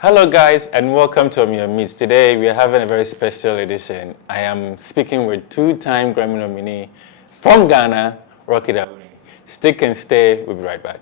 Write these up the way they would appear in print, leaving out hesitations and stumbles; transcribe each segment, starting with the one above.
Hello guys and welcome to Ameyaw Meets. Today we are having a very special edition. I am speaking with two-time Grammy nominee from Ghana, Dawuni. Stick and stay, we'll be right back.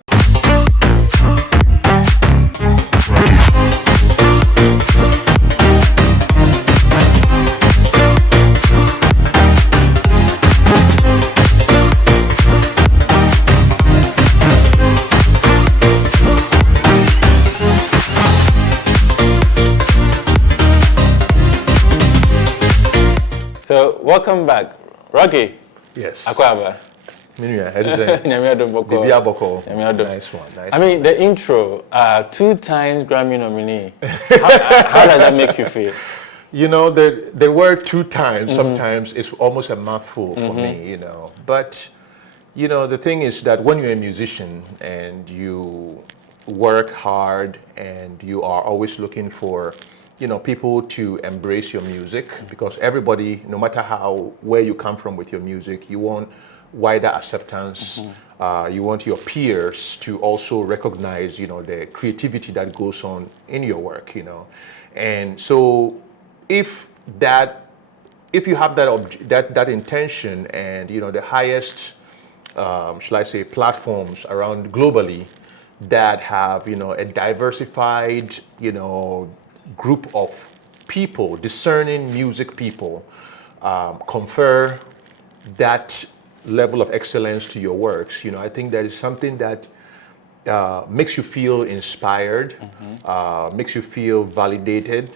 So, welcome back. Rocky. Yes. Akwaba. Ameyaw Debrah. Nice one. I mean, the intro, two times Grammy nominee. How does that make you feel? You know, the word two times, sometimes it's almost a mouthful for me, you know. But, you know, the thing is that when you're a musician and you work hard and you are always looking for, you know, people to embrace your music, because everybody, no matter where you come from with your music, you want wider acceptance. You want your peers to also recognize, you know, the creativity that goes on in your work, you know. And so if you have that intention and, you know, the highest, shall I say, platforms around globally that have, you know, a diversified, you know, group of people, discerning music people, confer that level of excellence to your works, you know, I think that is something that makes you feel inspired, makes you feel validated,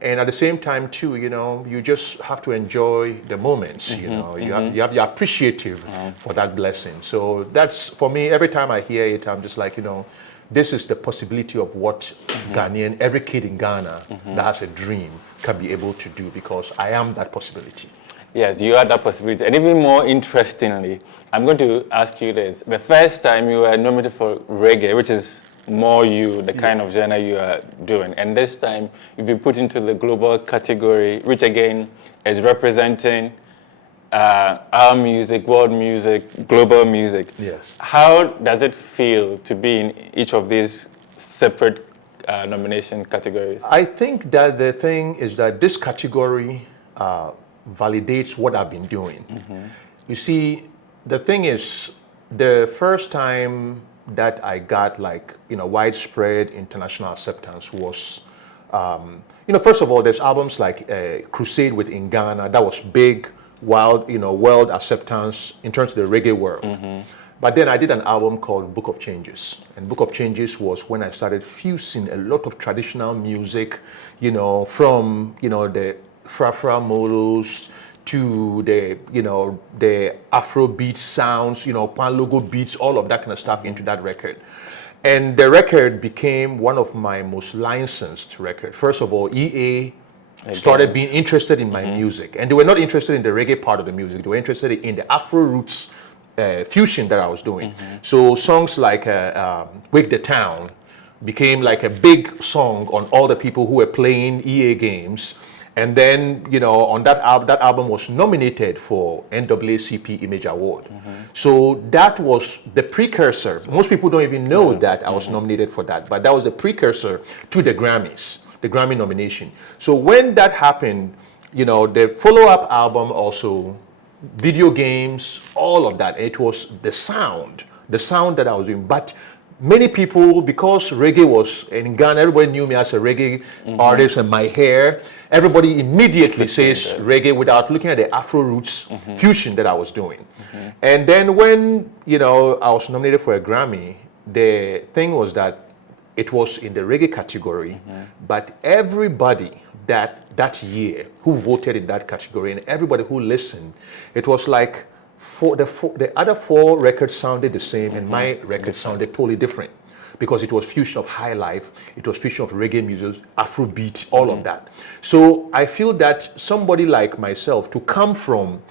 and at the same time too, you know, you just have to enjoy the moments, you know, you have you're appreciative for that blessing. So that's, for me, every time I hear it, I'm just like, you know, this is the possibility of what Ghanaian, every kid in Ghana that has a dream can be able to do, because I am that possibility. Yes, you are that possibility. And even more interestingly, I'm going to ask you this. The first time you were nominated for reggae, which is more the kind of genre you are doing. And this time you've been put into the global category, which again is representing our music, world music, global music. Yes. How does it feel to be in each of these separate nomination categories? I think that the thing is that this category validates what I've been doing. You see, the thing is, the first time that I got, like, you know, widespread international acceptance was, you know, first of all, there's albums like Crusade in Ghana, that was big, wild, you know, world acceptance in terms of the reggae world. But then I did an album called Book of Changes. And Book of Changes was when I started fusing a lot of traditional music, you know, from, you know, the Frafra models to the, you know, the Afrobeat sounds, you know, Pan Logo beats, all of that kind of stuff into that record. And the record became one of my most licensed records. First of all, EA started being interested in my music, and they were not interested in the reggae part of the music. They were interested in the Afro roots fusion that I was doing. So songs like Wake the Town became like a big song on all the people who were playing EA games. And then, you know, on that album was nominated for NAACP Image Award. So that was the precursor. Most people don't even know that I was nominated for that, but that was the precursor to the Grammys, the Grammy nomination. So when that happened, you know, the follow-up album also, video games, all of that, it was the sound that I was doing. But many people, because reggae was in Ghana, everybody knew me as a reggae artist, and my hair, everybody immediately says reggae without looking at the Afro roots fusion that I was doing. And then when, you know, I was nominated for a Grammy, the thing was that it was in the reggae category, but everybody that year who voted in that category and everybody who listened, it was like the other four records sounded the same, and my record sounded totally different, because it was fusion of high life, it was fusion of reggae music, Afrobeat, all of that. So I feel that somebody like myself, to come from,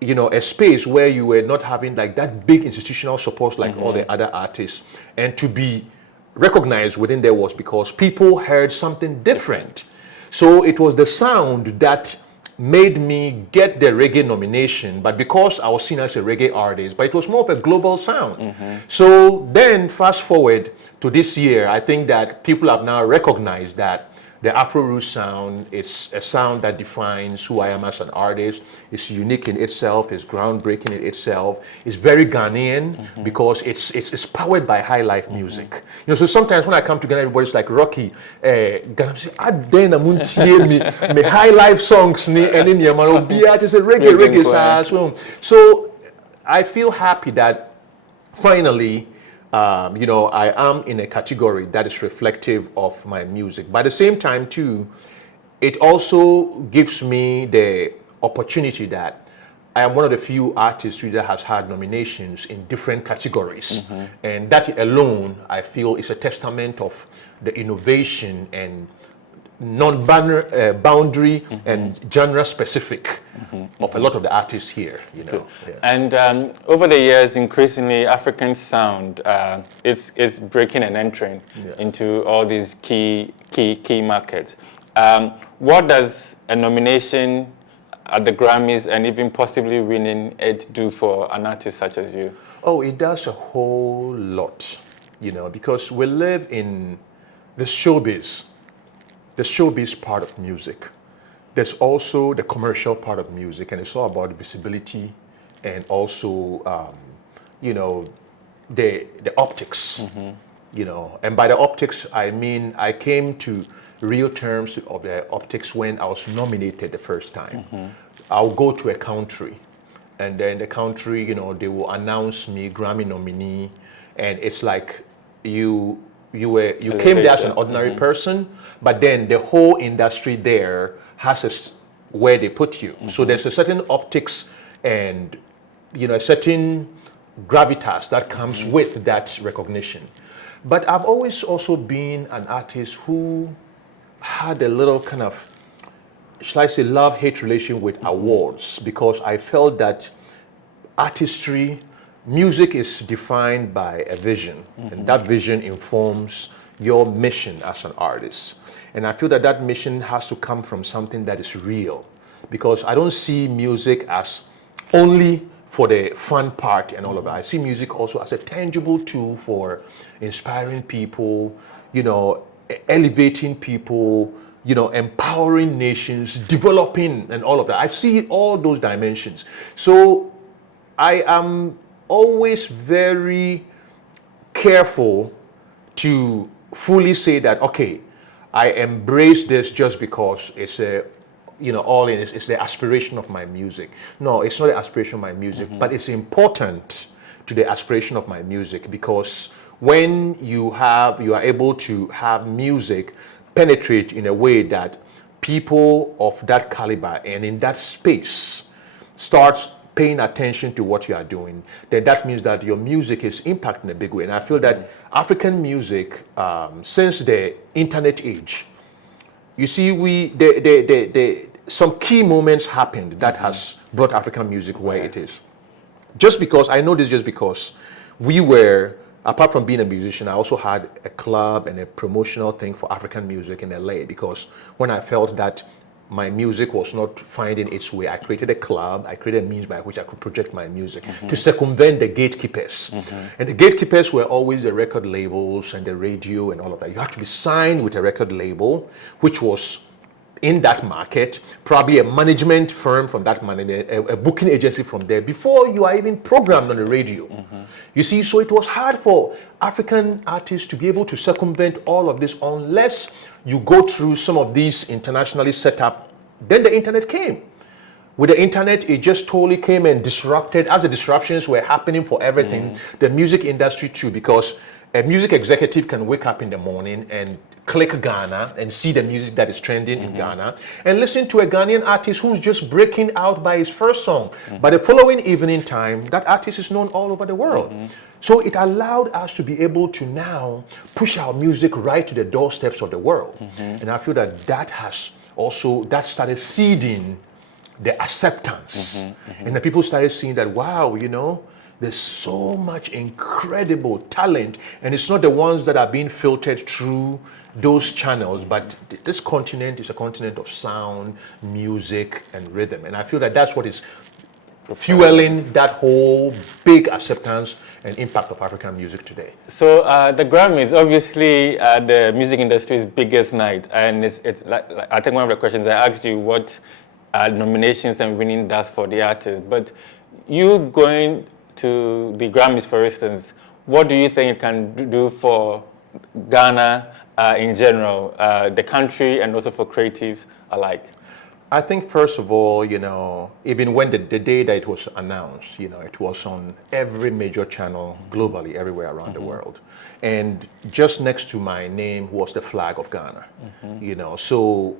you know, a space where you were not having like that big institutional support like all the other artists, and to be recognized within there, was because people heard something different. So it was the sound that made me get the reggae nomination, but because I was seen as a reggae artist, but it was more of a global sound. So then fast forward to this year, I think that people have now recognized that the Afro Roots sound is a sound that defines who I am as an artist. It's unique in itself. It's groundbreaking in itself. It's very Ghanaian because it's powered by high life music. You know, so sometimes when I come to Ghana, everybody's like, Rocky, Ghana say, me high life songs ni eni ni amaro bia just reggae as well. So I feel happy that finally, you know, I am in a category that is reflective of my music. But at the same time, too, it also gives me the opportunity that I am one of the few artists that has had nominations in different categories. And that alone, I feel, is a testament of the innovation and non-boundary and genre-specific of a lot of the artists here, you know. Yes. And over the years, increasingly, African sound is breaking and entering into all these key markets. What does a nomination at the Grammys and even possibly winning it do for an artist such as you? Oh, it does a whole lot, you know, because we live in the showbiz part of music. There's also the commercial part of music, and it's all about visibility and also, you know, the optics, you know. And by the optics, I mean, I came to real terms of the optics when I was nominated the first time. I'll go to a country, and then the country, you know, they will announce me Grammy nominee, and it's like you came there as an ordinary person, but then the whole industry there has where they put you. So there's a certain optics and, you know, a certain gravitas that comes with that recognition. But I've always also been an artist who had a little kind of, shall I say, love-hate relation with awards, because I felt that artistry, music is defined by a vision, and that vision informs your mission as an artist. And I feel that that mission has to come from something that is real, because I don't see music as only for the fun part and all of that. I see music also as a tangible tool for inspiring people, you know, elevating people, you know, empowering nations, developing and all of that. I see all those dimensions. So I am always very careful to fully say that, okay, I embrace this just because it's a, you know, all in it's the aspiration of my music. No, it's not the aspiration of my music, but it's important to the aspiration of my music, because when you are able to have music penetrate in a way that people of that caliber and in that space starts paying attention to what you are doing, then that means that your music is impacting a big way. And I feel that African music, since the internet age, you see, some key moments happened that has brought African music where it is. Just because we were, apart from being a musician, I also had a club and a promotional thing for African music in LA, because when I felt that my music was not finding its way, I created a club, I created a means by which I could project my music to circumvent the gatekeepers. And the gatekeepers were always the record labels and the radio and all of that. You had to be signed with a record label, which was in that market, probably a management firm from that management, a booking agency from there, before you are even programmed on the radio. You see, so it was hard for African artists to be able to circumvent all of this unless you go through some of these internationally set up. Then the internet came. With the internet, it just totally came and disrupted, as the disruptions were happening for everything, the music industry too, because a music executive can wake up in the morning and click Ghana and see the music that is trending in Ghana and listen to a Ghanaian artist who's just breaking out by his first song. But the following evening time, that artist is known all over the world. So it allowed us to be able to now push our music right to the doorsteps of the world. And I feel that that has also, that started seeding the acceptance. And the people started seeing that, wow, you know, there's so much incredible talent, and it's not the ones that are being filtered through those channels, but this continent is a continent of sound, music, and rhythm. And I feel that that's what is fueling that whole big acceptance and impact of African music today. So the Grammys, obviously the music industry's biggest night, and it's like I think one of the questions I asked you what nominations and winning does for the artist, but you going to the Grammys, for instance, what do you think it can do for Ghana in general, the country, and also for creatives alike? I think first of all, even when the day that it was announced, it was on every major channel globally, everywhere around the world. And just next to my name was the flag of Ghana, so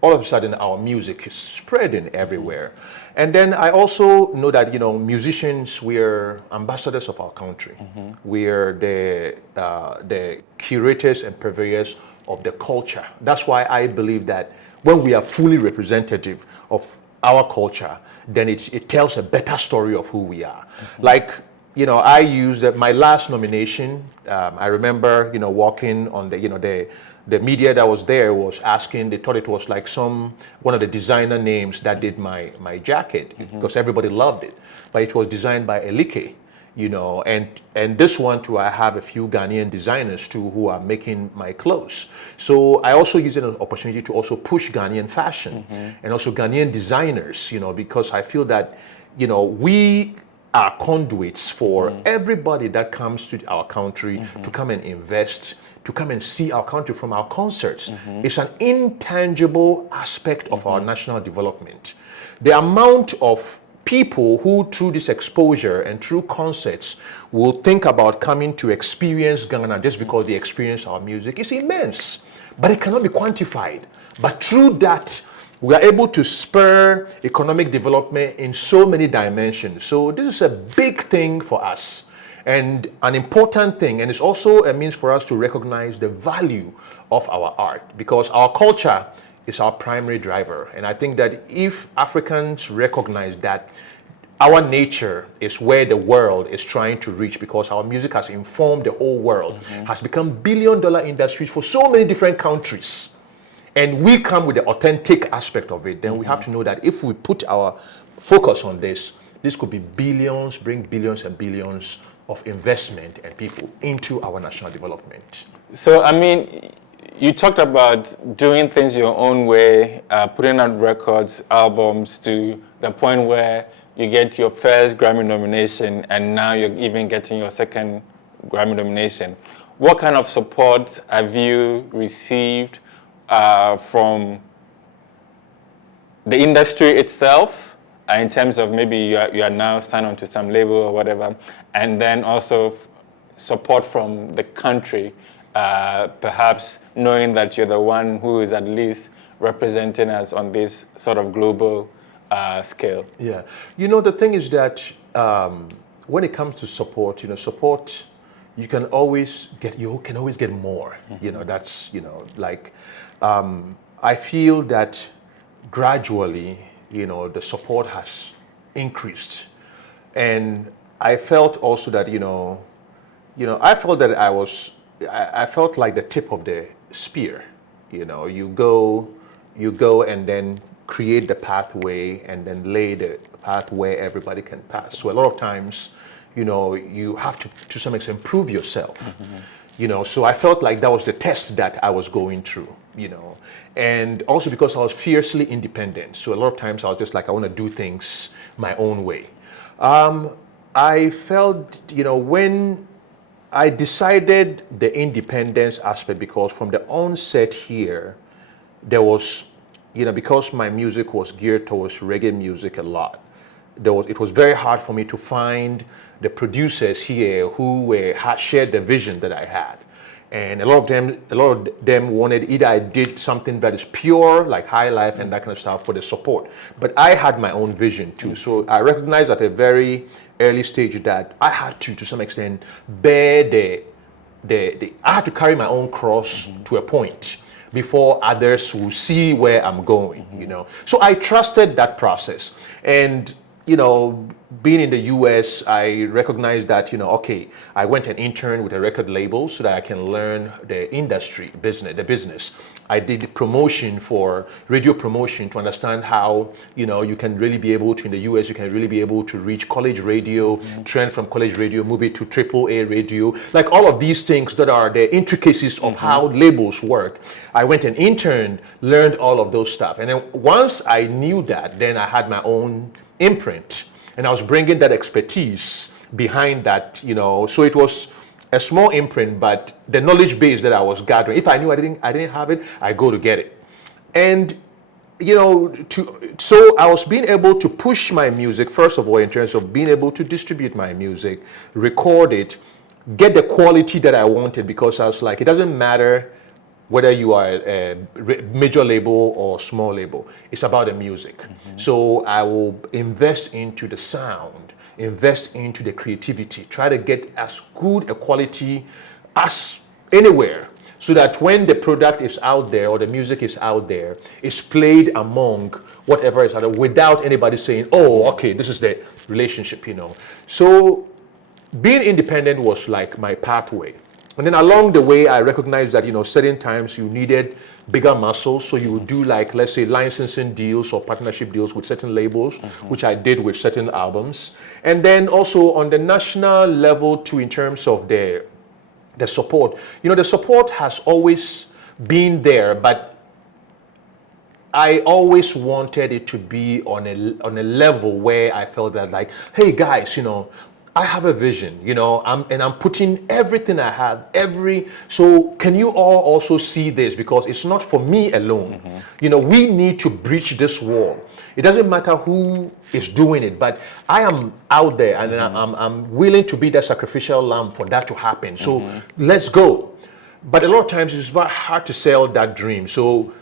all of a sudden our music is spreading everywhere. And then I also know that, musicians, we're ambassadors of our country. We're the curators and purveyors of the culture. That's why I believe that when we are fully representative of our culture, then it tells a better story of who we are. Like, I used my last nomination. I remember, walking on the media that was there was asking, they thought it was like one of the designer names that did my jacket, because everybody loved it. But it was designed by Elike. And this one too, I have a few Ghanaian designers too who are making my clothes. So I also use it as an opportunity to also push Ghanaian fashion and also Ghanaian designers, because I feel that, we are conduits for everybody that comes to our country to come and invest, to come and see our country from our concerts. It's an intangible aspect of our national development. The amount of people who through this exposure and through concerts will think about coming to experience Ghana just because they experience our music is immense, but it cannot be quantified. But through that, we are able to spur economic development in so many dimensions. So this is a big thing for us and an important thing. And it's also a means for us to recognize the value of our art, because our culture is our primary driver. And I think that if Africans recognize that our nature is where the world is trying to reach, because our music has informed the whole world, has become billion-dollar industries for so many different countries, and we come with the authentic aspect of it, then we have to know that if we put our focus on this could be billions, bring billions and billions of investment and people into our national development. So, you talked about doing things your own way, putting out records, albums, to the point where you get your first Grammy nomination, and now you're even getting your second Grammy nomination. What kind of support have you received from the industry itself, in terms of maybe you are now signed on to some label or whatever, and then also support from the country? Perhaps knowing that you're the one who is at least representing us on this sort of global scale. Yeah, the thing is that when it comes to support, support, you can always get more. That's I feel that gradually, the support has increased, and I felt also that I felt like the tip of the spear. You go and then create the pathway and then lay the path where everybody can pass. So a lot of times, you have to some extent prove yourself. So I felt like that was the test that I was going through, and also because I was fiercely independent. So a lot of times I was just like, I want to do things my own way. I felt, when I decided the independence aspect, because from the onset here, there was, because my music was geared towards reggae music a lot, it was very hard for me to find the producers here who shared the vision that I had. And a lot of them wanted either I did something that is pure, like high life and that kind of stuff, for the support. But I had my own vision too. So I recognized at a very early stage that I had to some extent, bear I had to carry my own cross to a point before others will see where I'm going, So I trusted that process. And, being in the US, I recognized that, I went and interned with a record label so that I can learn the industry, the business. I did promotion for radio promotion to understand how, you can really be able to, in the US, you can really be able to reach college radio, trend from college radio, move it to AAA radio, like all of these things that are the intricacies of how labels work. I went and interned, learned all of those stuff. And then once I knew that, then I had my own imprint. And I was bringing that expertise behind that, so it was a small imprint, but the knowledge base that I was gathering, if I knew I didn't have it, I go to get it. And so I was being able to push my music, first of all, in terms of being able to distribute my music, record it, get the quality that I wanted, because I was like, it doesn't matter whether you are a major label or small label, it's about the music. So I will invest into the sound, invest into the creativity, try to get as good a quality as anywhere, so that when the product is out there or the music is out there, it's played among whatever is out there without anybody saying, oh, okay, this is the relationship, So being independent was like my pathway. And then along the way, I recognized that, certain times you needed bigger muscles. So you would do, like, let's say, licensing deals or partnership deals with certain labels, which I did with certain albums. And then also on the national level too, in terms of the support. The support has always been there, but I always wanted it to be on a level where I felt that, like, hey guys, I have a vision, I'm putting everything I have, so can you all also see this? Because it's not for me alone. We need to breach this wall. It doesn't matter who is doing it, but I am out there, and I'm willing to be that sacrificial lamb for that to happen. So let's go. But a lot of times it's very hard to sell that dream. So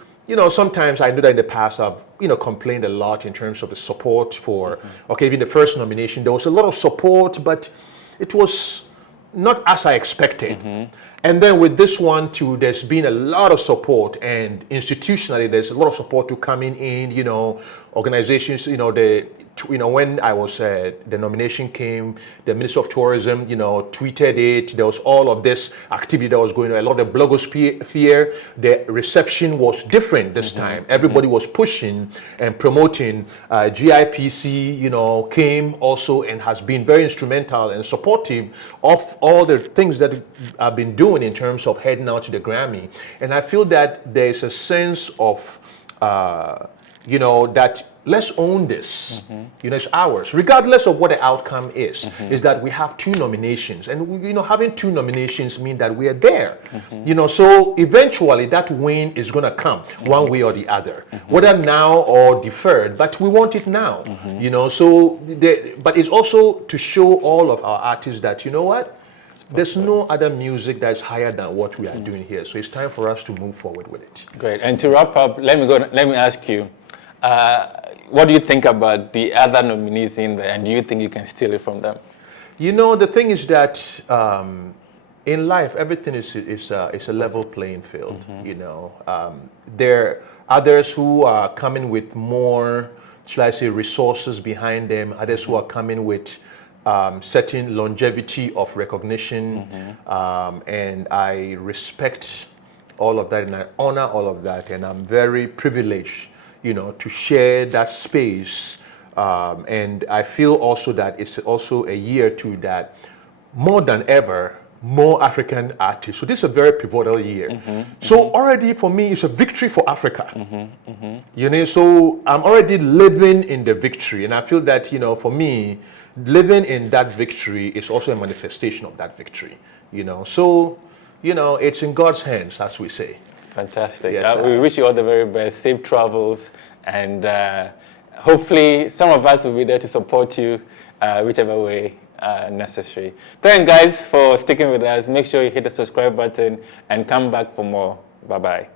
sometimes I know that in the past I've, complained a lot in terms of the support for, even the first nomination, there was a lot of support, but it was not as I expected. And then with this one too, there's been a lot of support, and institutionally, there's a lot of support to coming in, organizations, when I was, the nomination came, the Minister of Tourism, tweeted it. There was all of this activity that was going on. A lot of the blogosphere, the reception was different this time. Everybody was pushing and promoting. GIPC, came also and has been very instrumental and supportive of all the things that I've been doing in terms of heading out to the Grammy. And I feel that there's a sense of, that let's own this. It's ours, regardless of what the outcome is. Is that we have 2 nominations, and having 2 nominations mean that we are there. So eventually that win is going to come one way or the other, whether now or deferred. But we want it now. So but it's also to show all of our artists that what. There's no other music that's higher than what we are doing here. So it's time for us to move forward with it. Great. And to wrap up, let me ask you, what do you think about the other nominees in there, and do you think you can steal it from them? The thing is that in life, everything is a level playing field. There are others who are coming with more, shall I say, resources behind them. Others who are coming with certain longevity of recognition, and I respect all of that, and I honor all of that, and I'm very privileged, to share that space, and I feel also that it's also a year to that more than ever, more African artists. So this is a very pivotal year. So already for me, it's a victory for Africa. So I'm already living in the victory, and I feel that, for me, living in that victory is also a manifestation of that victory. So, it's in God's hands, as we say. Fantastic. Yes, we wish you all the very best, safe travels, and hopefully some of us will be there to support you whichever way necessary. Thank you guys for sticking with us. Make sure you hit the subscribe button and come back for more. Bye-bye.